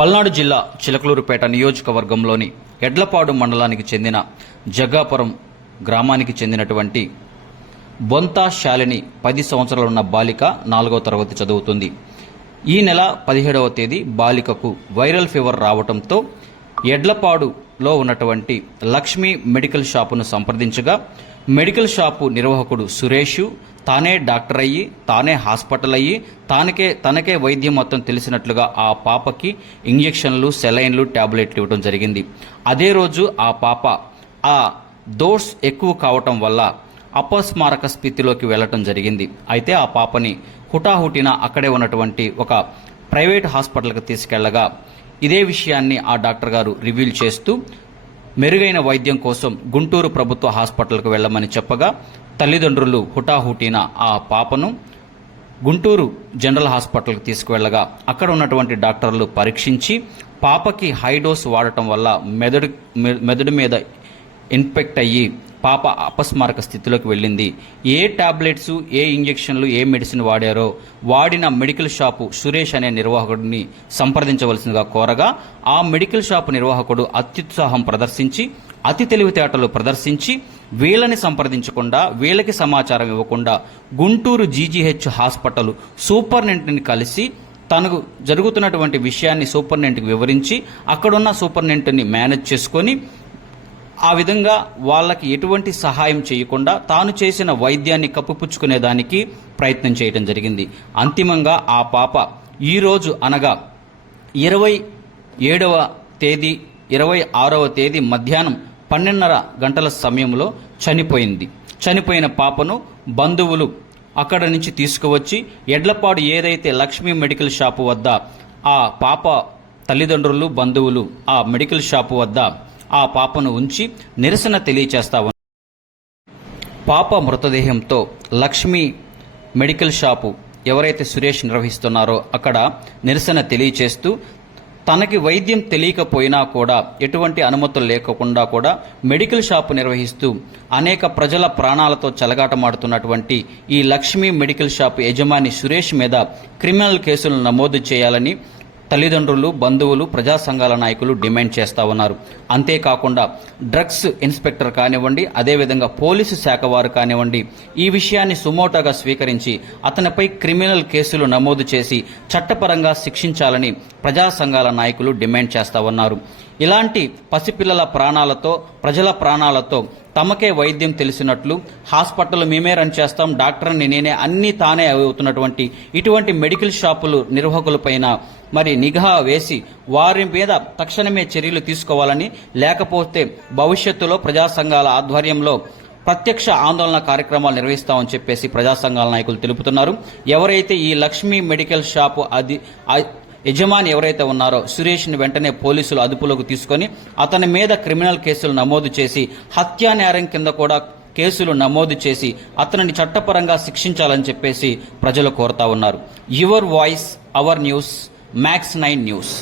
పల్నాడు జిల్లా చిలకలూరుపేట నియోజకవర్గంలోని ఎడ్లపాడు మండలానికి చెందిన జగ్గాపురం గ్రామానికి చెందినటువంటి బొంతా శాలిని 10 సంవత్సరాలున్న బాలిక 4వ తరగతి చదువుతుంది. ఈ నెల 17వ తేదీ బాలికకు వైరల్ ఫీవర్ రావడంతో ఎడ్లపాడులో ఉన్నటువంటి లక్ష్మీ మెడికల్ షాపును సంప్రదించగా మెడికల్ షాపు నిర్వాహకుడు సురేష్ తానే డాక్టర్ అయ్యి తానే హాస్పిటల్ అయ్యి తనకే వైద్యం మొత్తం తెలిసినట్లుగా ఆ పాపకి ఇంజెక్షన్లు, సెలైన్లు, టాబ్లెట్లు ఇవ్వడం జరిగింది. అదే రోజు ఆ పాప ఆ డోస్ ఎక్కువ కావటం వల్ల అపస్మారక స్థితిలోకి వెళ్లటం జరిగింది. అయితే ఆ పాపని హుటాహుటిన అక్కడే ఉన్నటువంటి ఒక ప్రైవేట్ హాస్పిటల్కి తీసుకెళ్లగా ఇదే విషయాన్ని ఆ డాక్టర్ గారు రివీల్ చేస్తూ మెరుగైన వైద్యం కోసం గుంటూరు ప్రభుత్వ హాస్పిటల్కు వెళ్లమని చెప్పగా తల్లిదండ్రులు హుటాహుటిన ఆ పాపను గుంటూరు జనరల్ హాస్పిటల్కి తీసుకువెళ్లగా అక్కడ ఉన్నటువంటి డాక్టర్లు పరీక్షించి పాపకి హై డోస్ వాడటం వల్ల మెదడు మీద ఇన్ఫెక్ట్ అయ్యి పాప అపస్మారక స్థితిలోకి వెళ్ళింది. ఏ టాబ్లెట్స్, ఏ ఇంజెక్షన్లు, ఏ మెడిసిన్ వాడారో వాడిన మెడికల్ షాపు సురేష్ అనే నిర్వాహకుడిని సంప్రదించవలసిందిగా కోరగా ఆ మెడికల్ షాపు నిర్వాహకుడు అత్యుత్సాహం ప్రదర్శించి అతి తెలివితేటలు ప్రదర్శించి వీళ్ళని సంప్రదించకుండా వీళ్ళకి సమాచారం ఇవ్వకుండా గుంటూరు జీజీహెచ్ హాస్పిటల్ సూపరింటెండెంట్ని కలిసి తనకు జరుగుతున్నటువంటి విషయాన్ని సూపరింటెండెంట్కి వివరించి అక్కడున్న సూపరింటెండెంట్ని మేనేజ్ చేసుకొని ఆ విధంగా వాళ్ళకి ఎటువంటి సహాయం చేయకుండా తాను చేసిన వైద్యాన్ని కప్పిపుచ్చుకునేదానికి ప్రయత్నం చేయడం జరిగింది. అంతిమంగా ఆ పాప ఈరోజు అనగా 26వ తేదీ మధ్యాహ్నం 12:30 గంటల సమయంలో చనిపోయింది. చనిపోయిన పాపను బంధువులు అక్కడ నుంచి తీసుకువచ్చి ఎడ్లపాడు ఏదైతే లక్ష్మీ మెడికల్ షాపు వద్ద ఆ పాప తల్లిదండ్రులు, బంధువులు ఆ మెడికల్ షాపు వద్ద ఆ పాపను ఉంచి నిరసన తెలియచేస్తా ఉన్నారు. పాప మృతదేహంతో లక్ష్మీ మెడికల్ షాపు ఎవరైతే సురేష్ నిర్వహిస్తున్నారో అక్కడ నిరసన తెలియచేస్తూ తనకి వైద్యం తెలియకపోయినా కూడా ఎటువంటి అనుమతులు లేకుండా కూడా మెడికల్ షాపు నిర్వహిస్తూ అనేక ప్రజల ప్రాణాలతో చెలగాటమాడుతున్నటువంటి ఈ లక్ష్మీ మెడికల్ షాపు యజమాని సురేష్ మీద క్రిమినల్ కేసులు నమోదు చేయాలని తల్లిదండ్రులు, బంధువులు, ప్రజా సంఘాల నాయకులు డిమాండ్ చేస్తా ఉన్నారు. అంతేకాకుండా డ్రగ్స్ ఇన్స్పెక్టర్ కానివ్వండి, అదేవిధంగా పోలీసు శాఖ వారు కానివ్వండి ఈ విషయాన్ని సుమోటోగా స్వీకరించి అతనిపై క్రిమినల్ కేసులు నమోదు చేసి చట్టపరంగా శిక్షించాలని ప్రజా సంఘాల నాయకులు డిమాండ్ చేస్తా ఉన్నారు. ఇలాంటి పసిపిల్లల ప్రాణాలతో, ప్రజల ప్రాణాలతో తమకే వైద్యం తెలిసినట్లు హాస్పిటల్ మేమే రన్ చేస్తాం, డాక్టర్ని నేనే, అన్నీ తానే అవుతున్నటువంటి ఇటువంటి మెడికల్ షాపులు నిర్వాహకులపైన మరి నిఘా వేసి వారి మీద తక్షణమే చర్యలు తీసుకోవాలని, లేకపోతే భవిష్యత్తులో ప్రజా సంఘాల ఆధ్వర్యంలో ప్రత్యక్ష ఆందోళన కార్యక్రమాలు నిర్వహిస్తామని చెప్పేసి ప్రజా సంఘాల నాయకులు తెలుపుతున్నారు. ఎవరైతే ఈ లక్ష్మీ మెడికల్ షాపు యజమాని ఎవరైతే ఉన్నారో సురేష్ని వెంటనే పోలీసులు అదుపులోకి తీసుకొని అతని మీద క్రిమినల్ కేసులు నమోదు చేసి హత్యా నేరం కింద కూడా కేసులు నమోదు చేసి అతనిని చట్టపరంగా శిక్షించాలని చెప్పేసి ప్రజలు కోరుతా ఉన్నారు. Your voice, hour news, max 9 news.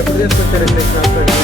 ఎప్పుడు తీసుకొచ్చారండి?